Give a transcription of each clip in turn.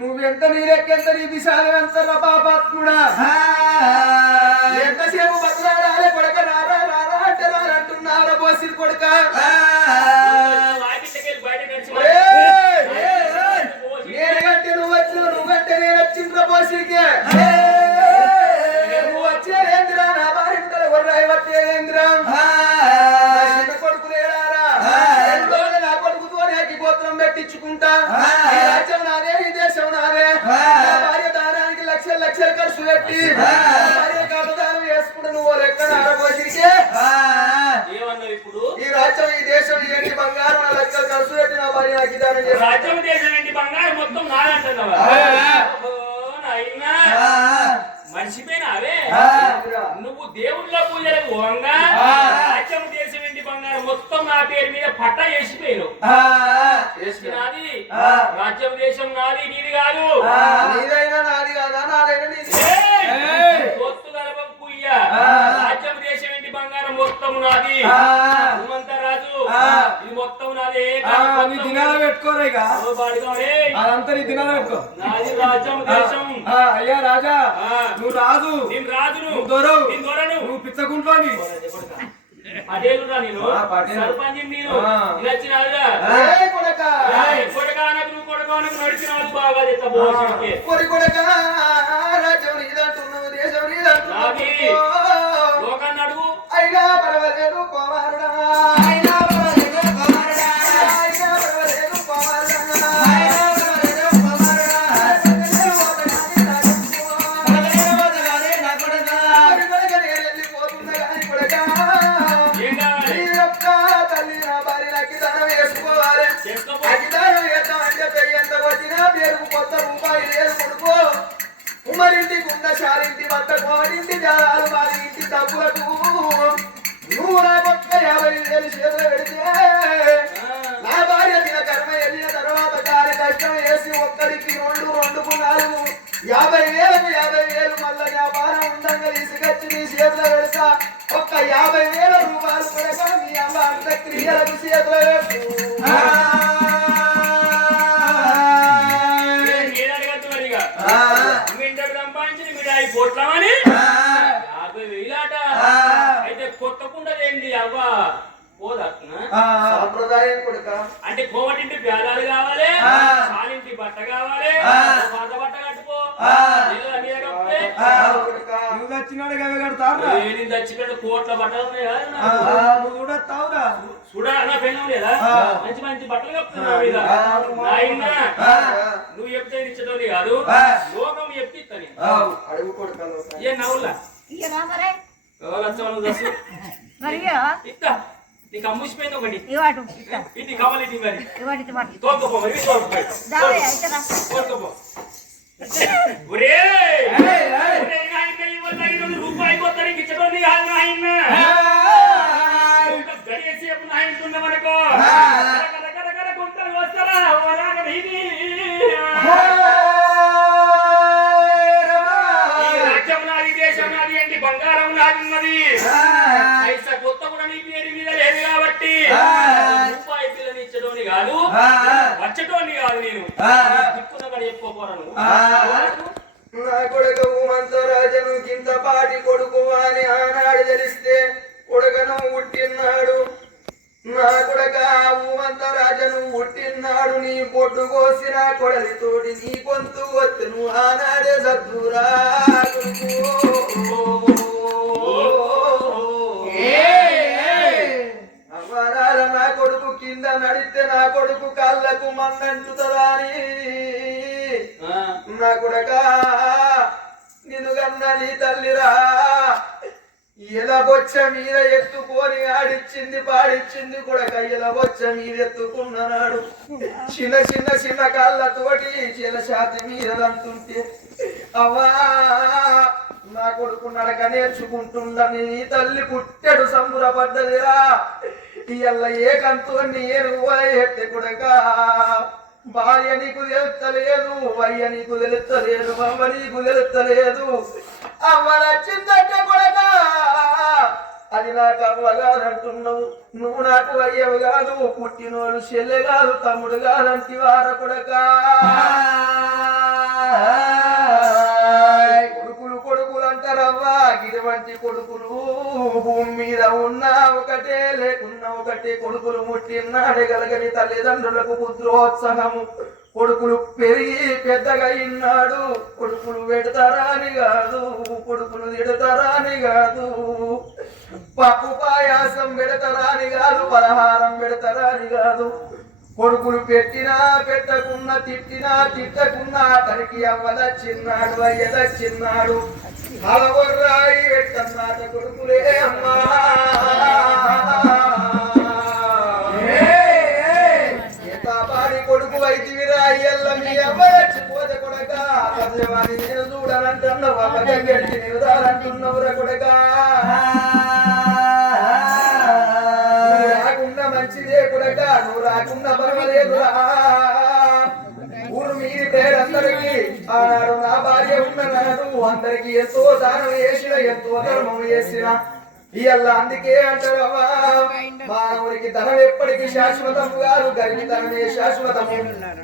నువ్వెంత నీరెక్కెంత నీ విశాలం ఎంత పాపాత్ముడా ఎంతసేపు బతులాడాలే కొడక రారా రారా అంటే రారంటున్నారా బోసిరి కొడక? నువ్వు లెక్క నారబోసిరికే ఏమన్నావు ఇప్పుడు? ఈ రాజ్యం ఈ దేశం ఏంటి బంగారం నా లక్షలు ఖర్చు పెట్టి నా భార్య నాకు దానం చేస్తా రాజ్యం దేశం ఏంటి బంగారం మొత్తం నాదంటున్నావా అవే. నువ్వు దేవుళ్ళ పూజలకు వంగా రాజ్యం దేశం ఏంటి బంగారం మొత్తం నా పేరు మీద పట్టా వేసిపోయారు నాది? రాజ్యం దేశం నాది నీది కాదు. నీదైనా నాది కాదా? నాదైనా నీది. రాజ్యం దేశం ఏంటి బంగారం మొత్తం నాది? రాజు. ఇది మొత్తం నాదే. నీ దినాలు పెట్టుకోరా. అదంతా నీ దినాలు పెట్టుకో. నాది రాజ్యం దేశం. అయ్యా రాజా. నువ్వు రాజు. నేను రాజును. నువ్వు దొరవు. నేను దొరను. నువ్వు నేను. సర్పంచ్ కొడక. నువ్వు కొడకానకు నడిచిన బాగా కొడక. చేసుకోపో. అగ్గిదానం వేద్దామంటే ఎంత వచ్చినా పేరుకు కొత్త రూపాయి లేదు కొడుకో ఉమ్మరింటి గుండ శారింటి వద్ద కోడింటి జాలాలు వారి ఇంటి డబ్బులకు నువ్వు నా పక్క యాభై వేలు చేతులు పెడితే నా భార్య దిన కర్మ వెళ్ళిన తర్వాత దాని కష్టం వేసి ఒక్కడికి రెండు రెండుకు నాలుగు యాభై వేలకు యాభై వేలు మళ్ళా వ్యాపారం ఉండంగా తీసుకొచ్చి నీ చేతిలో పెడతా ఒక్క యాభై వేల రూపాయలు కొడక మీ అమ్మ అంత క్రియలకు చేతిలో పెట్టు అవ్వ? సాంప్రదాయం కొడుక. అంటే కోమటింటి పేదాలు కావాలి సాలింటి బట్ట కావాలి పాత బట్ట కట్టుకో నువ్వు గవి కోట్ల బట్టలు ఉన్నాయి కదా ఆ, నాకు. నువ్వు కూడా తావురా చూడా నా పెళ్ళం లేదా ఆ. మంచి మంచి బట్టలు కప్పుతున్నా మీద. నాయనా నువ్వు చెప్తే ఇచ్చేటోని కాదు. లోకం చెప్తే ఇస్తాను అడుగు కొడుక ఏ నవ్వులా మరి? ఇస్తా. నీకు అమ్ముసిపోయింది ఒకటి. ఇవాటు ఇది కావాలి ఇది మరి. ఇవాటి ఇది. తోలుకోపో మరి తోలుకోపో. ఒరే ఒరే వచ్చటోని కాదు నేను. చెప్పుకోపోరాను నా కొడుకు మంతరాజను కింద పాటి కొడుకు అని ఆనాడు తెలిస్తే కొడుకను పుట్టినాడు నా కొడక ఊమంతరాజను పుట్టినాడు నీ పొట్టు కోసిన కొడలితోటి నీ కొంతు వత్తును ఆనాడే సద్దురా నడిస్తే నా కొడుకు కాళ్ళకు మన్నంటుతుందా అని నా కొడక నిన్ను కన్న నీ తల్లిరా. ఇలా బొచ్చ మీద ఎత్తుకొని ఆడిచ్చింది పాడిచ్చింది కొడక ఇలా బొచ్చ మీద ఎత్తుకున్నాడు చిన్న చిన్న చిన్న కాళ్ళతోటి చిన్న శాతి మీద అంటుంటే అవ్వా నా కొడుకు నడక నేర్చుకుంటుందని నీ తల్లి పుట్టెడు సంబురపడ్డదిరా. ఇయ్యల్ల ఏ కంతు నేను ఎట్టి కొడక? భార్య నీకు తెలుస్తలేదు వయ్య నీకు తెలుస్తలేదు అమ్మ నీకు తెలుస్తలేదు. అమ్మ నచ్చిందంటే కొడక? అది నాకు అవ్వగానంటున్నావు. నువ్వు నాకు అయ్యవు కాదు పుట్టినోడు చెల్లె కాదు తమ్ముడు కాదంటి వార కొడకా. కొడుకులు కొడుకులు అంటారవ్వా ఇటువంటి కొడుకులు. ఒకటి కొడుకులు ముట్టిన అడగలగని తల్లిదండ్రులకు పుత్రోత్సాహము కొడుకులు పెరిగి పెద్దగా ఇన్నాడు. కొడుకులు పెడతారా అని కాదు. కొడుకులు తిడతారా అని కాదు. పప్పు పాయాసం పెడతారా అని కాదు. పలహారం పెడతారా అని కాదు. కొడుకులు పెట్టినా పెట్టకున్నా తిట్టినా తిట్టకున్నా అతనికి అవ్వదచ్చిన్నాడు అయ్యదచ్చిన్నాడు అలవర్రాయి పెట్టన్నాట కొడుకులే అమ్మా. కొడుకు వైద్యురా అయ్యల్ల మీ అవ్వదచ్చిపోతే కొడక అసలు నేను చూడాలంటున్నావు అమ్మకి నివదాలంటున్నావురా కొడకా. రాకుండా మంచిదే కొడక నువ్వు రాకుండా పర్వాలేదురా. ఊరు మీ పేరందరికీ ఆనాడు నా భార్య ఉన్ననాడు అందరికీ ఎంతో దానం చేసిన ఎంతో ధర్మం చేసిన ఇయల్ల అందుకే అంటారమ్మా మానవునికి ధనం ఎప్పటికీ శాశ్వతం కాదు గరిమితనమే శాశ్వతము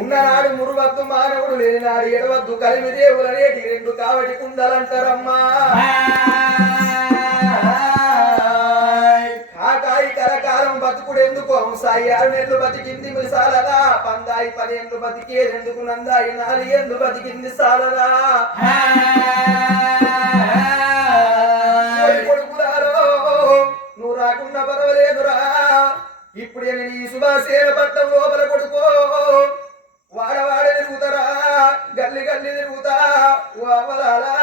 ఉన్ననాడు మురువద్దు మానవుడు లేనినాడు ఎడవద్దు కలిమి దేవులనేటి రెండు కావటి కుండలంటారమ్మా. కాకాయి కరకాలం బతుకుడు ఎందుకు? సాయి ఆరు నెలలు బతికింది సాలదా పందాయి పదేండు బతికే ఎందుకు? నందాయి నాలుగేళ్ళు బతికింది సాలదా? రాకుండా పర్వాలేదురా. ఇప్పుడు నేను ఈ శుభాసేన పట్టం లోపల కొడుకో వాడవాడ తిరుగుతారా? గల్లి గల్లి తిరుగుతా? ఓ అవ్వలాలా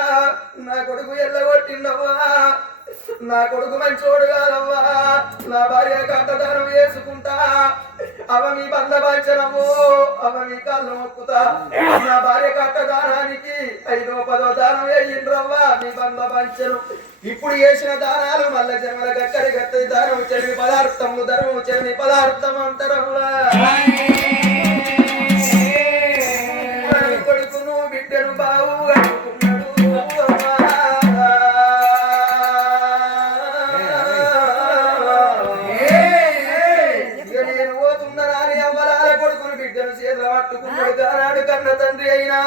నా కొడుకు ఎల్లగొట్టిండవ్వా? నా కొడుకు మంచోడు కాదవ్వా? నా భార్య కట్టదానం వేసుకుంటా అవ మీ బంద అవ మీ కాళ్ళు మొక్కుతా నా భార్య కట్ట దానానికి ఐదో పదో దానం వేయిండ్రవ్వా మీ బంద ఇప్పుడు చేసిన దానాలు మల్ల జన్మల గక్కడి గత్తది దానం చెడి పదార్థము ధర్మము చెడి పదార్థం అంటారవ్వా కొడుకును బిడ్డను చేతులు పట్టుకున్నాడు కన్న తండ్రి అయినా.